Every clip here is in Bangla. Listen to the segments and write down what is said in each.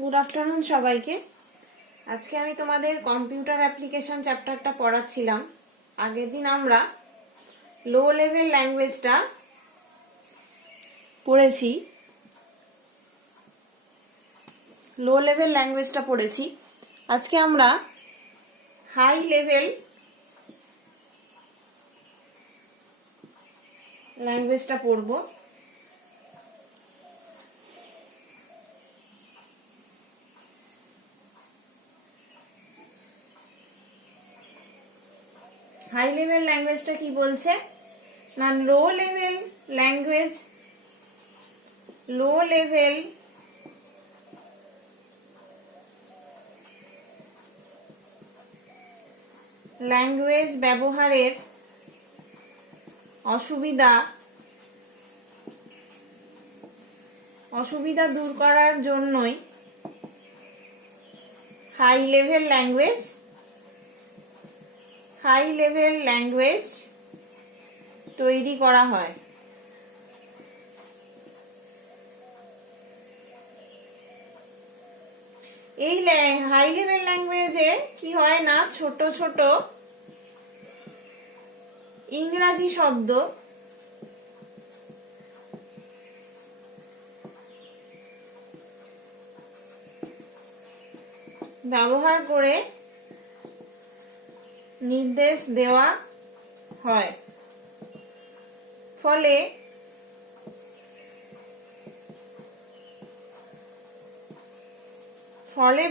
গুড আফটারনুন সবাইকে। আজকে আমি তোমাদের কম্পিউটার অ্যাপ্লিকেশন চ্যাপ্টারটা পড়াচ্ছিলাম। আগের দিন আমরা লো লেভেল ল্যাঙ্গুয়েজটা পড়েছি। আজকে আমরা হাই লেভেল ল্যাঙ্গুয়েজটা পড়ব। হাই লেভেল ল্যাঙ্গুয়েজটা কি বলছে না, লো লেভেল ল্যাঙ্গুয়েজ ব্যবহারের অসুবিধা দূর করার জন্যই হাই লেভেল ল্যাঙ্গুয়েজ তৈরি করা হয়। এই হাই লেভেল ল্যাঙ্গুয়েজে কি হয় না, ছোট ছোট ইংরাজি শব্দ ব্যবহার করে নির্দেশ দেওয়া হয়। ফলে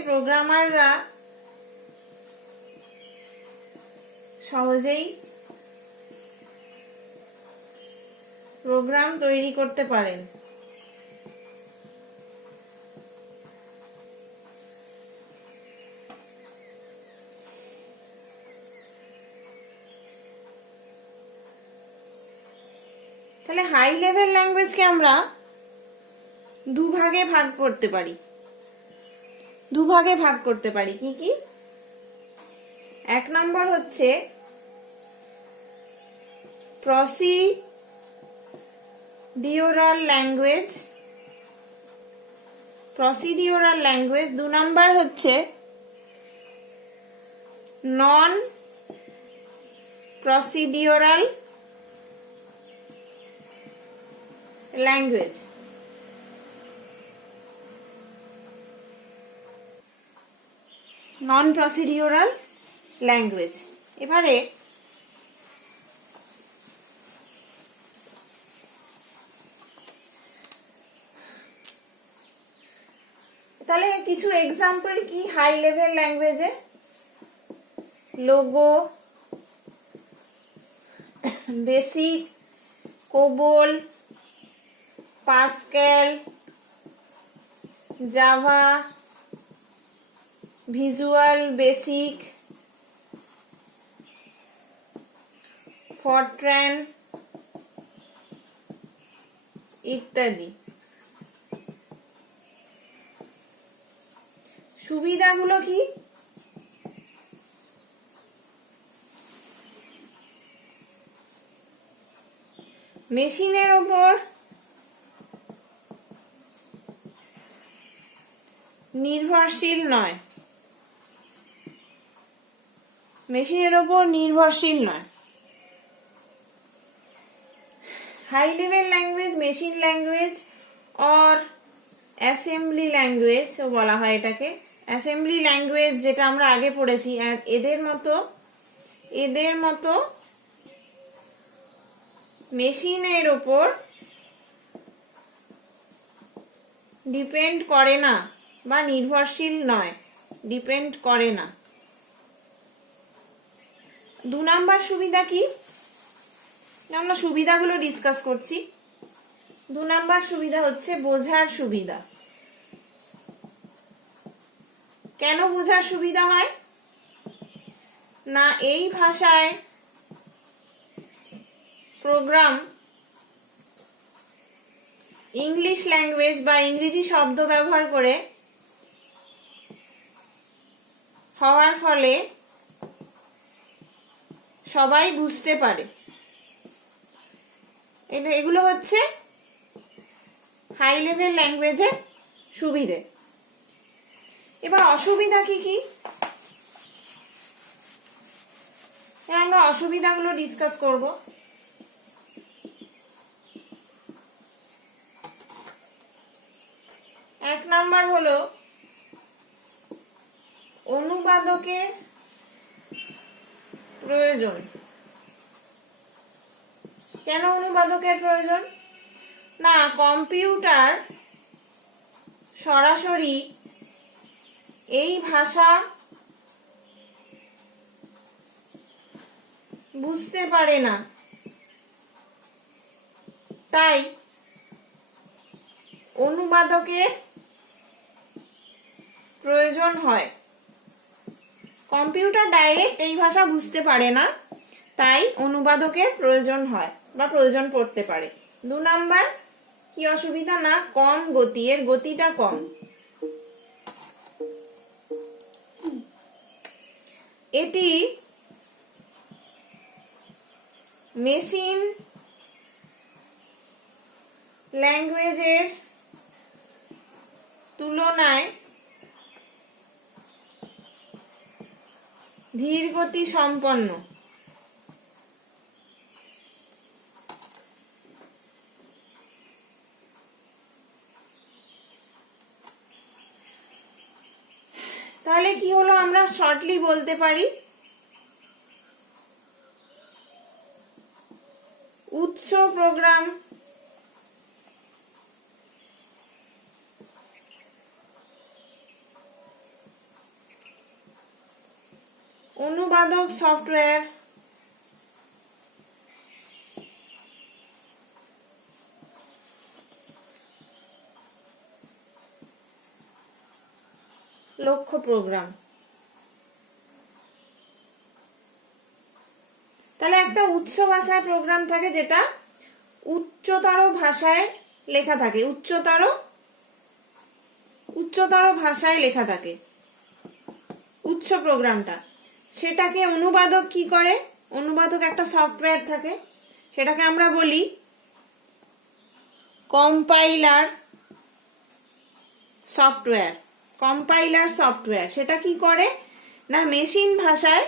প্রোগ্রামাররা সহজেই প্রোগ্রাম তৈরি করতে পারেন। তাহলে হাই লেভেল ল্যাঙ্গুয়েজকে আমরা দুভাগে ভাগ করতে পারি। কি কি? এক নম্বর হচ্ছে প্রসিডিওরাল ল্যাঙ্গুয়েজ। দু নম্বর হচ্ছে non procedural language. Non procedural language. এবারে তাহলে কিছু এক্সাম্পল কি হাই লেভেল ল্যাঙ্গুয়েজে? Logo, BASIC, COBOL, Pascal, Java, Visual Basic, FORTRAN ইত্যাদি। সুবিধাগুলো কি? মেশিনের ওপর নির্ভরশীল নয়। High level language machine language or assembly language বলা হয় এটাকে। অ্যাসেম্বলি ল্যাঙ্গুয়েজ যেটা আমরা আগে পড়েছি, এদের মতো মেশিনের ওপর ডিপেন্ড করে না বা নির্ভরশীল নয়, ডিপেন্ড করে না। দু নাম্বার সুবিধা কি? আমরা সুবিধাগুলো ডিসকাস করছি। দু নাম্বার সুবিধা হচ্ছে বোঝার সুবিধা। কেন বোঝার সুবিধা হয় না, এই ভাষায় প্রোগ্রাম ইংলিশ ল্যাঙ্গুয়েজ বা ইংরেজি শব্দ ব্যবহার করে হওয়ার ফলে সবাই বুঝতে পারে। এগুলো হচ্ছে হাই লেভেল ল্যাঙ্গুয়েজের সুবিধে। এবার অসুবিধা কি কি, আমরা অসুবিধাগুলো ডিসকাস করব। এক নাম্বার হলো অনুবাদকের প্রয়োজন। কেন অনুবাদকের প্রয়োজন? না, কম্পিউটার সরাসরি এই ভাষা বুঝতে পারে না, তাই অনুবাদকের প্রয়োজন হয়। কম্পিউটার ডাইরেক্ট এই ভাষা বুঝতে পারে না, তাই অনুবাদকের প্রয়োজন হয় বা প্রয়োজন পড়তে পারে। 2 নাম্বার কি অসুবিধা? না, কম গতি, এর গতিটা কম। এটি মেশিন ল্যাঙ্গুয়েজের তুলনায় ধীর গতি সম্পন্ন। তাহলে কি হলো, আমরা শর্টলি বলতে পারি উৎস প্রোগ্রাম অনুবাদক সফটওয়্যার লক্ষ্য প্রোগ্রাম। তাহলে একটা উচ্চ ভাষায় প্রোগ্রাম থাকে যেটা উচ্চতর ভাষায় লেখা থাকে, উচ্চতর ভাষায় লেখা থাকে উচ্চ প্রোগ্রামটা। সেটাকে অনুবাদক কি করে? অনুবাদক একটা সফটওয়্যার থাকে, সেটাকে আমরা বলি কম্পাইলার সফটওয়্যার। কম্পাইলার সফটওয়্যার সেটা কি করে? না, মেশিন ভাষায়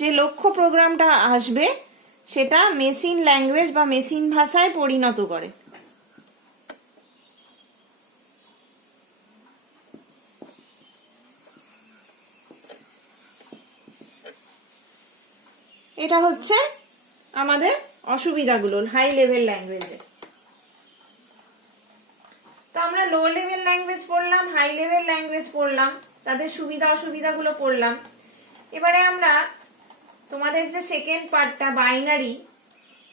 যে লক্ষ্য প্রোগ্রামটা আসবে সেটা মেশিন ল্যাঙ্গুয়েজ বা মেশিন ভাষায় পরিণত করে। এটা হচ্ছে আমাদের অসুবিধাগুলো হাই লেভেল ল্যাঙ্গুয়েজে। তো আমরা লো লেভেল ল্যাঙ্গুয়েজ পড়লাম, হাই লেভেল ল্যাঙ্গুয়েজ পড়লাম, তাদের সুবিধা অসুবিধাগুলো পড়লাম। এবারে আমরা তোমাদের যে সেকেন্ড পার্টটা বাইনারি,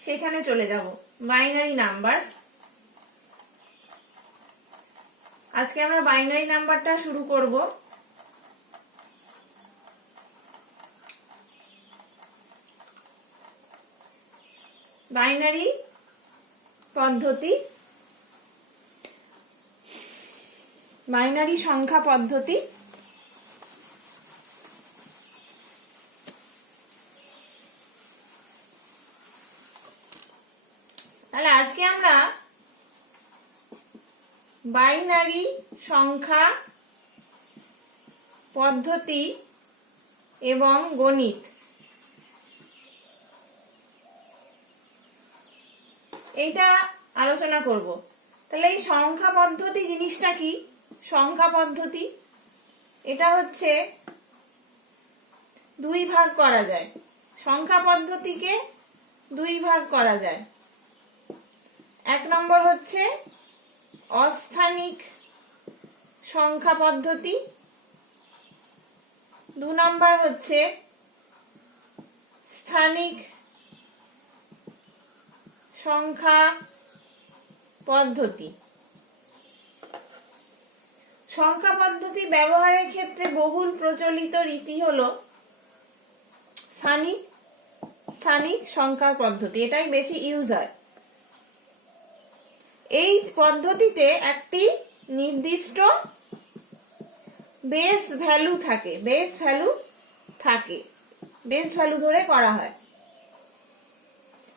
সেখানে চলে যাব। Binary numbers. আজকে আমরা বাইনারি নাম্বারটা শুরু করব। বাইনারি পদ্ধতি, বাইনারি সংখ্যা পদ্ধতি। তাহলে আজকে আমরা বাইনারি সংখ্যা পদ্ধতি এবং গণিত এইটা আলোচনা করব। তাহলে এই সংখ্যা পদ্ধতি জিনিসটা কি? সংখ্যা পদ্ধতি এটা হচ্ছে 2 ভাগ করা যায়। সংখ্যা পদ্ধতিকে 2 ভাগ করা যায়। 1 নম্বর হচ্ছে অস্থানিক সংখ্যা পদ্ধতি, 2 নম্বর হচ্ছে স্থানিক সংখ্যা পদ্ধতি। সংখ্যা পদ্ধতি ব্যবহারের ক্ষেত্রে বহুল প্রচলিত রীতি হলো স্থানিক সংখ্যা পদ্ধতি, এটাই বেশি ইউজ হয়। এই পদ্ধতিতে একটি নির্দিষ্ট বেস ভ্যালু থাকে, বেস ভ্যালু ধরে করা হয়।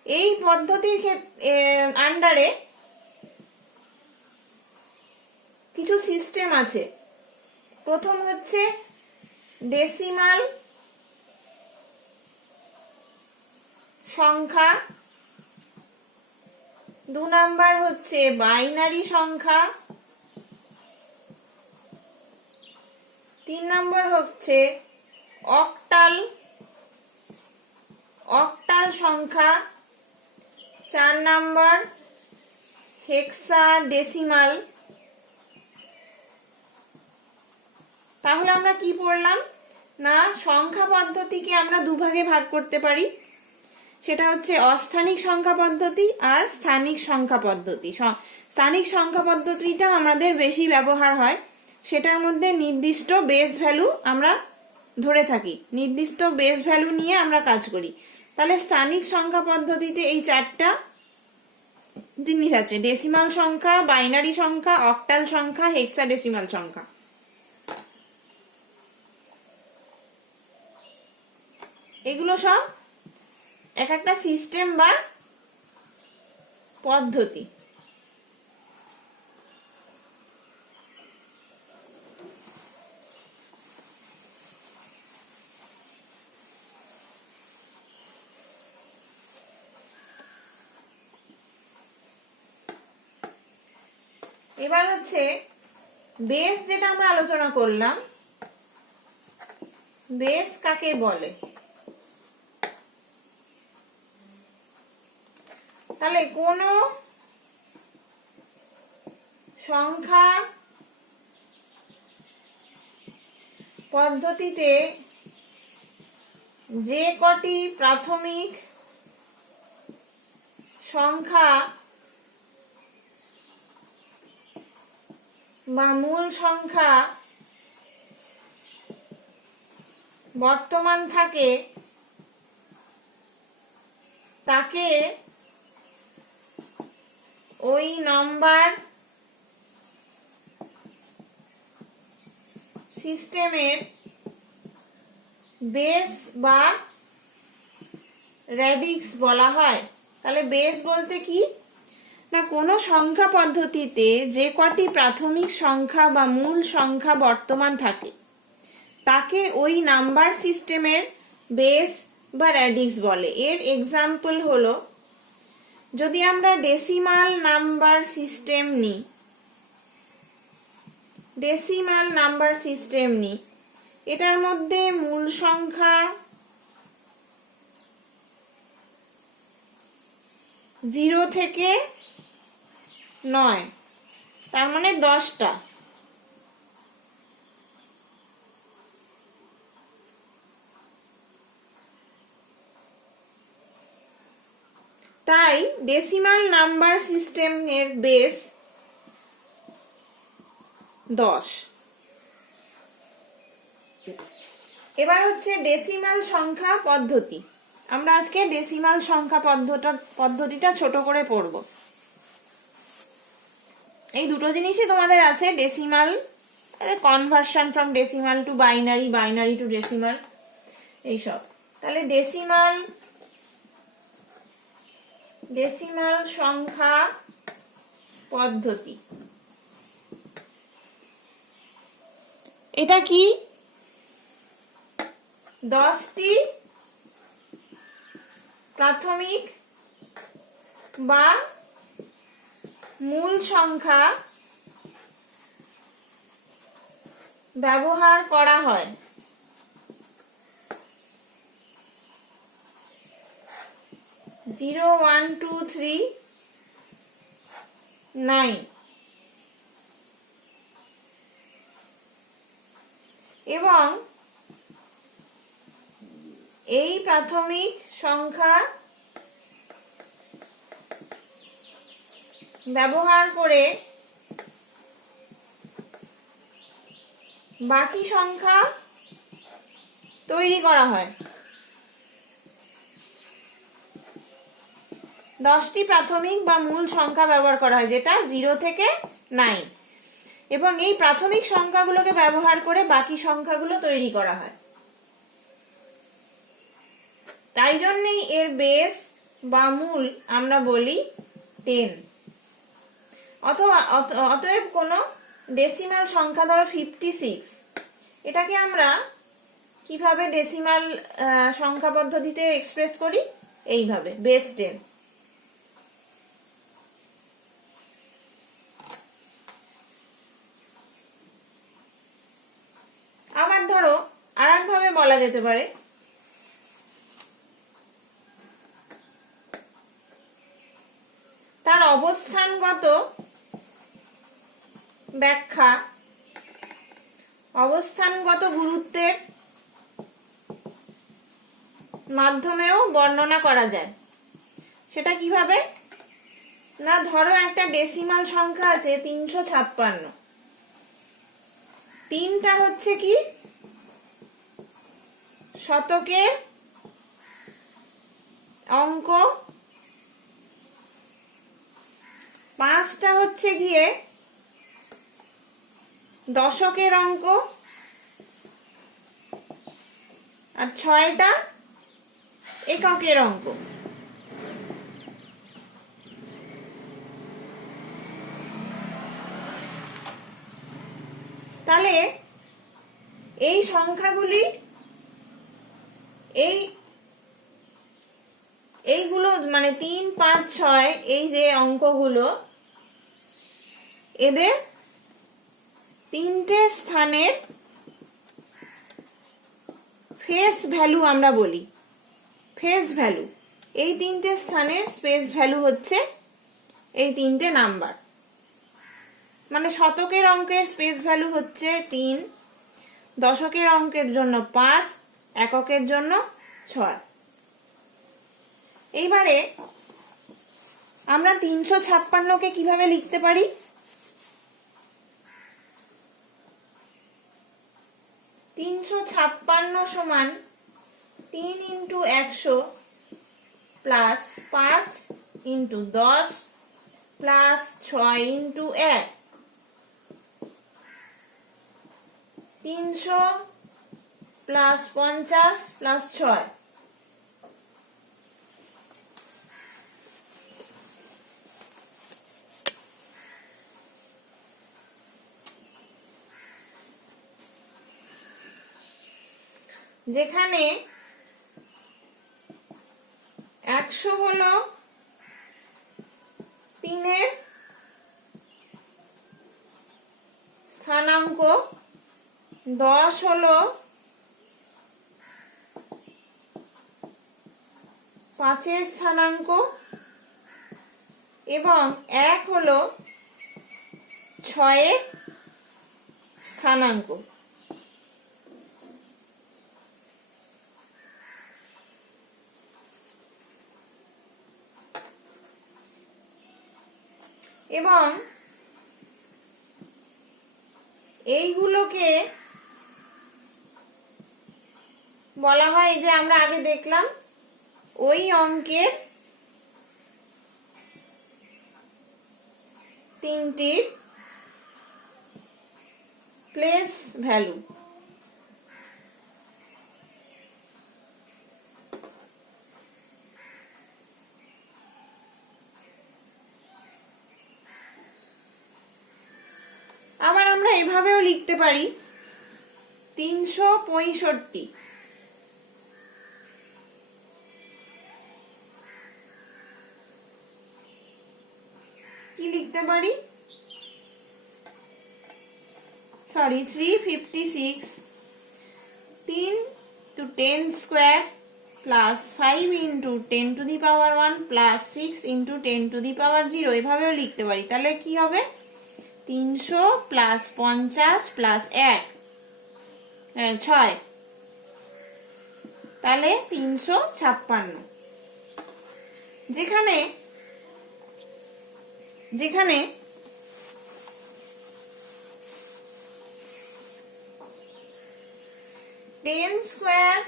এই পদ্ধতির আন্ডারে কিছু সিস্টেম আছে। প্রথম হচ্ছে ডেসিমাল সংখ্যা, 2 নাম্বার হচ্ছে বাইনারি সংখ্যা, 3 নাম্বার হচ্ছে অক্টাল সংখ্যা, 4 নাম্বার হেক্সাডেসিমাল। তাহলে আমরা কি পড়লাম না, সংখ্যা পদ্ধতিকে আমরা দুভাগে ভাগ করতে পারি, সেটা হচ্ছে অস্থানিক সংখ্যা পদ্ধতি আর স্থানিক সংখ্যা পদ্ধতি। স্থানিক সংখ্যা পদ্ধতিটা আমাদের বেশি ব্যবহার হয়, সেটার মধ্যে নির্দিষ্ট বেস ভ্যালু আমরা ধরে থাকি, নির্দিষ্ট বেস ভ্যালু নিয়ে আমরা কাজ করি। তাহলে স্থানিক সংখ্যা পদ্ধতিতে এই 4টা জিনিস আছে, ডেসিমাল সংখ্যা, বাইনারি সংখ্যা, অক্টাল সংখ্যা, হেক্সাডেসিমাল সংখ্যা। এগুলো সব এক একটা সিস্টেম বা পদ্ধতি। এবার হচ্ছে বেস, যেটা আমরা আলোচনা করলাম, বেস কাকে বলে। তাহলে কোন সংখ্যা পদ্ধতিতে যে কটি প্রাথমিক সংখ্যা বা মূল সংখ্যা বর্তমান থাকে তাকে ওই নাম্বার সিস্টেমের বেস বা র্যাডিক্স বলা হয়। তাহলে বেস বলতে কি না, কোনো সংখ্যা পদ্ধতিতে যে কটি প্রাথমিক সংখ্যা বা মূল সংখ্যা বর্তমান থাকে তাকে ওই নাম্বার সিস্টেমের বেস বা র্যাডিক্স বলে। এর এক্সাম্পল হলো, যদি আমরা ডেসিমাল নাম্বার সিস্টেম নিই, ডেসিমাল নাম্বার সিস্টেম নিই, এটার মধ্যে মূল সংখ্যা 0 থেকে 9, তার মানে 10টা। তাই ডেসিমাল নাম্বার সিস্টেমের বেস 10। এবার হচ্ছে ডেসিমাল সংখ্যা পদ্ধতি। আমরা আজকে ডেসিমাল সংখ্যা পদ্ধতিটা ছোট করে পড়ব। এই দুটো জিনিসই তোমাদের আছে, decimal, conversion from decimal two binary, binary two decimal, এইসব। তাহলে ডেসিমাল সংখ্যা পদ্ধতি এটা কি? 10টি প্রাথমিক বা মূল সংখ্যা ব্যবহার করা হয়। 0, 1, 2, 3, 9। এবং এই প্রাথমিক সংখ্যা ব্যবহার করে বাকি সংখ্যা তৈরি করা হয়। 10টি প্রাথমিক বা মূল সংখ্যা ব্যবহার করা হয়, যেটা 0 থেকে 9, এবং এই প্রাথমিক সংখ্যাগুলোকে ব্যবহার করে বাকি সংখ্যাগুলো তৈরি করা হয়। তাই জন্যই এর বেস বা মূল আমরা বলি 10। অতএব কোনো ডেসিমাল সংখ্যা, ধরো 56, এটাকে আমরা কিভাবে ডেসিমাল সংখ্যা পদ্ধতিতে এক্সপ্রেস করি? এইভাবে, বেস 10। আবার ধরো আর একভাবে বলা যেতে পারে, তার অবস্থানগত ব্যাখ্যা, অবস্থানগত গুরুত্বের মাধ্যমেও বর্ণনা করা যায়। সেটা কিভাবে না, ধরো একটা ডেসিমাল সংখ্যা আছে 356। তিনটা হচ্ছে কি শতকের অঙ্ক, 5টা হচ্ছে গিয়ে দশকের অঙ্ক, আর 6টা এককের অঙ্ক। তাহলে এই সংখ্যাগুলি এইগুলো মানে 3, 5, 6 এই যে অঙ্কগুলো, এদের তিনটে স্থানের ফেস ভ্যালু আমরা বলি। ফেস ভ্যালু, এই তিনটে স্থানের স্পেস ভ্যালু হচ্ছে এই তিনটে নাম্বার। মানে শতকের অঙ্কের স্পেস ভ্যালু হচ্ছে 3, দশকের অঙ্কের জন্য 5, এককের জন্য 6। এইবারে আমরা 356কে কিভাবে লিখতে পারি? 356 সমান 3 × 100 প্লাস 5 × 10 প্লাস 6 × 1, 300 প্লাস 50 প্লাস 6। যেখানে 100 হলো 3-এর স্থানাঙ্ক, 10 হলো 5-এর স্থানাঙ্ক এবং 1 হলো 6-এর স্থানাঙ্ক। এবং এইগুলোকে বলা হয়, যে আমরা আগে দেখলাম ওই অঙ্কের তিনটির প্লেস ভ্যালু। আবার আমরা এভাবেও লিখতে পারি 365। কি লিখতে পারি? 356, 3 to 10 square plus 5 into 10 to the power 1 plus 6 into 10 to the power 0, এভাবেও লিখতে পারি। তাহলে কি হবে? 300 প্লাস 50 প্লাস 1, 6, তাহলে 356। যেখানে 10 স্কয়ার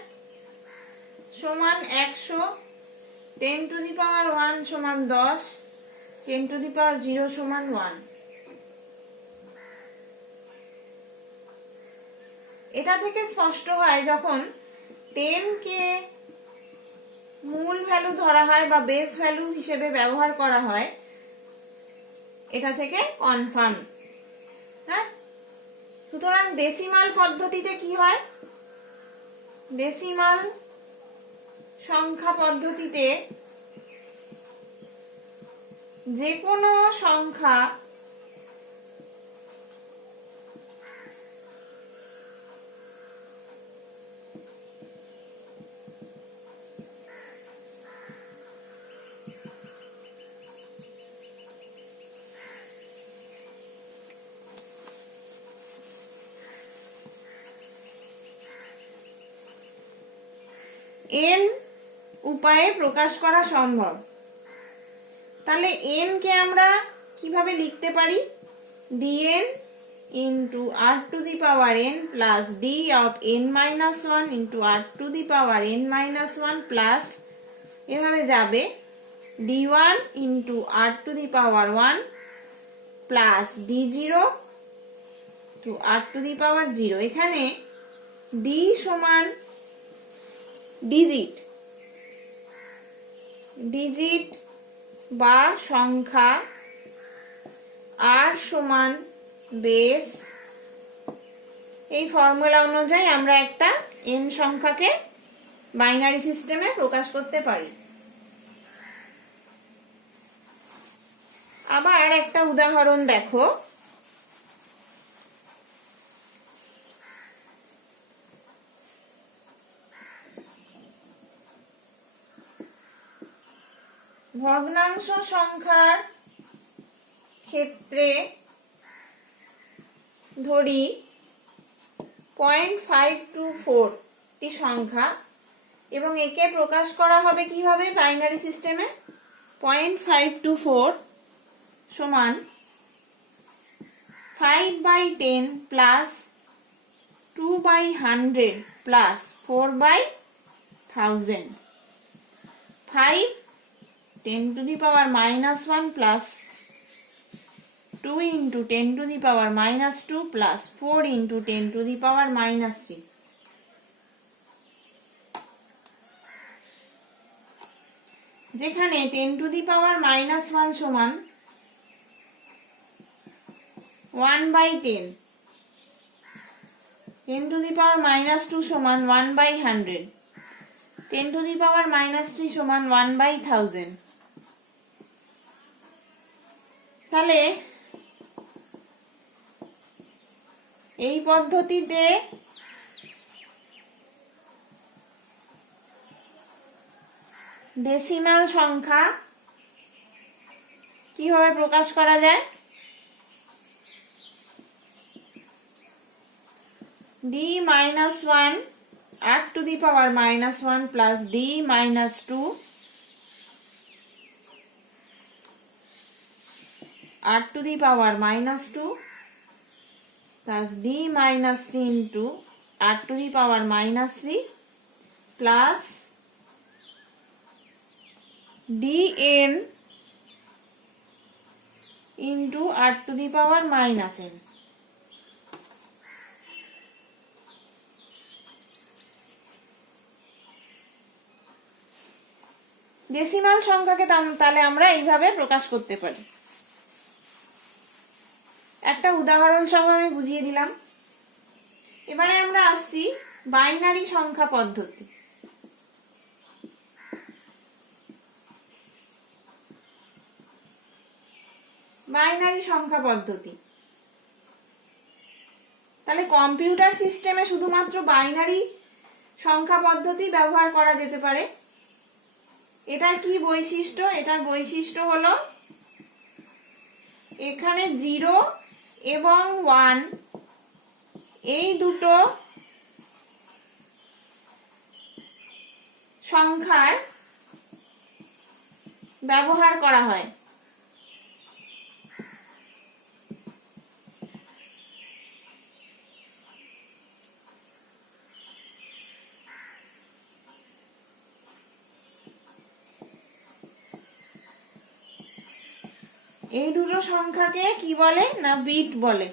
সমান 100, 10 to the power 1 সমান 10, 10 to the power 0 সমান 1। এটা থেকে স্পষ্ট হয় যখন 10 কে মূল ভ্যালু ধরা হয় বা বেস ভ্যালু হিসেবে ব্যবহার করা হয়, এটা থেকে কনফার্ম। হ্যাঁ, সুতরাং ডেসিমাল পদ্ধতিতে কি হয়, ডেসিমাল সংখ্যা পদ্ধতিতে যে কোনো সংখ্যা n উপায়ে প্রকাশ করা সম্ভব। তাহলে n কে আমরা কিভাবে লিখতে পারি, dn into r to the power n plus d of n minus 1 into r to the power n minus 1 plus এভাবে যাবে d1 into r to the power 1 plus d0 to r to the power 0। এখানে d সমান ডিজিট, ডিজিট বা সংখ্যা, আর সমান বেস। এই ফর্মুলা অনুযায়ী আমরা একটা n সংখ্যাকে বাইনারি সিস্টেমে প্রকাশ করতে পারি। আবার একটা উদাহরণ দেখো, ভগ্নাংশ সংখ্যার ক্ষেত্রে ধরি 0.524 টি সংখ্যা এবং একে প্রকাশ করা হবে কিভাবে বাইনারি সিস্টেমে, 0.524 সমান 5/10 plus 2/100 plus 4/1000। 5 10 to the power minus 1 plus 2 into 10 to the power minus 2 plus 4 into 10 to the power minus 3। যেখানে 10 to the power minus 1 সমান 1/10, 10 to the power minus 2 সমান 1/100, 10 to the power minus 3 সমান 1/1000। তাহলে এই পদ্ধতিতে ডেসিমাল সংখ্যা কিভাবে প্রকাশ করা যায়, d minus 1 r to the power minus 1 plus d minus 2 r to the power minus 2 plus d minus 3 into r to the power minus 3 plus dn into r to the power minus n। Decimal সংখ্যাকে তাহলে আমরা এইভাবে প্রকাশ করতে পারি। একটা উদাহরণ সহ আমি বুঝিয়ে দিলাম। এবারে আমরা আসছি বাইনারি সংখ্যা পদ্ধতি। বাইনারি সংখ্যা পদ্ধতি, তাহলে কম্পিউটার সিস্টেমে শুধুমাত্র বাইনারি সংখ্যা পদ্ধতি ব্যবহার করা যেতে পারে। এটার কি বৈশিষ্ট্য, এটার বৈশিষ্ট্য হলো এখানে 0 এবং 1 এই দুটো সংখ্যার ব্যবহার করা হয়। এই দুটো সংখ্যাকে কি বলে না বিট বলে।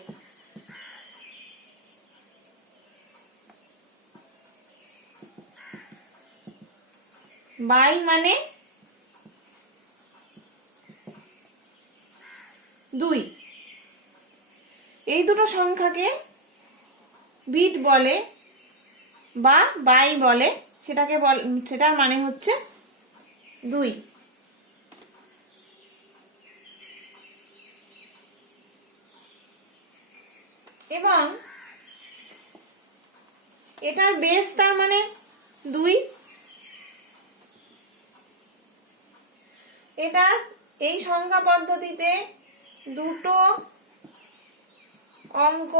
বাই মানে 2, এই দুটো সংখ্যাকে বিট বলে বা বাই বলে, সেটার মানে হচ্ছে 2। এবং এটার বেস তার মানে 2। এটার এই সংখ্যা পদ্ধতিতে দুটো অঙ্ক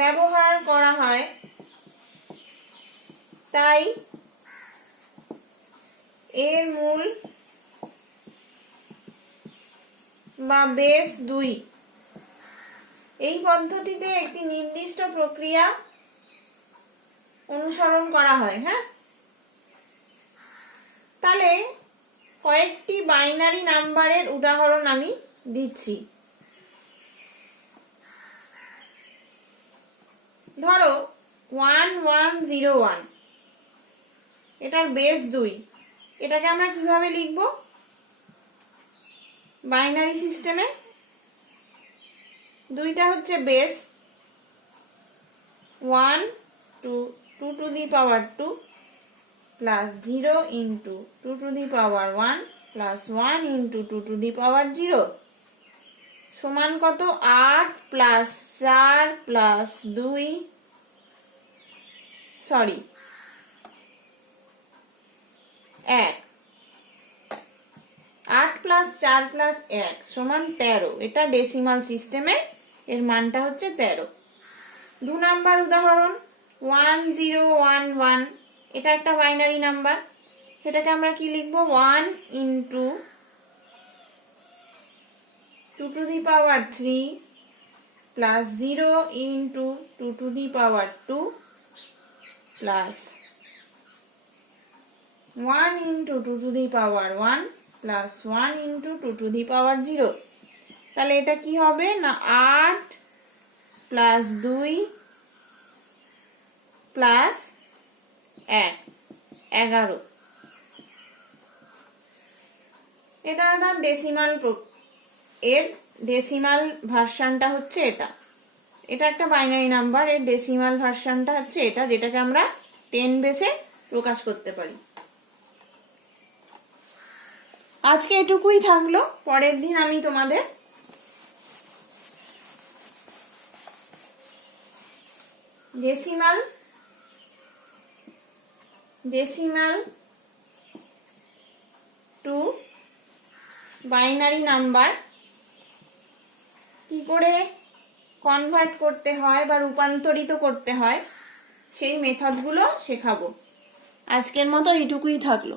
ব্যবহার করা হয়, তাই এর মূল বা বেস 2। এই পদ্ধতিতে একটি নির্দিষ্ট প্রক্রিয়া অনুসরণ করা হয়। হ্যাঁ, তাহলে কয়েকটি বাইনারি নাম্বারের উদাহরণ আমি দিচ্ছি। ধরো 1101, এটার বেস 2। এটাকে আমরা কিভাবে লিখব বাইনারি সিস্টেমে? 2টা হচ্ছে base, 1 2 to the power 2 plus 0 into 2 to the power 1 plus 1 into 2 to the power 0 সমান কত? 8 plus 4 plus 2 1 8 plus 4 plus 1 সমান 13। এটা ডেসিমাল সিস্টেমে এর মানটা হচ্ছে 13। 2 নাম্বার উদাহরণ 1011, এটা একটা বাইনারি নাম্বার। সেটাকে আমরা কি লিখব? 1 into 2 to the power 3 plus 0 into 2 to the power 2 plus 1 into 2 to the power 1 plus 1 into 2 to the power 0। তাহলে এটা কি হবে না 8 plus 2 plus 1 11। এটা তার ডেসিমাল, এর ডেসিমাল ভার্সনটা হচ্ছে এটা। এটা একটা বাইনারি নাম্বার, এর ডেসিমাল ভার্সনটা হচ্ছে এটা, যেটাকে আমরা 10 বেসে প্রকাশ করতে পারি। আজকে এটুকুই থাকলো। পরের দিন আমি তোমাদের ডেসিমাল টু বাইনারি নাম্বার কি করে কনভার্ট করতে হয় বা রূপান্তরিত করতে হয় সেই মেথডগুলো শেখাবো। আজকের মতো এইটুকুই থাকলো।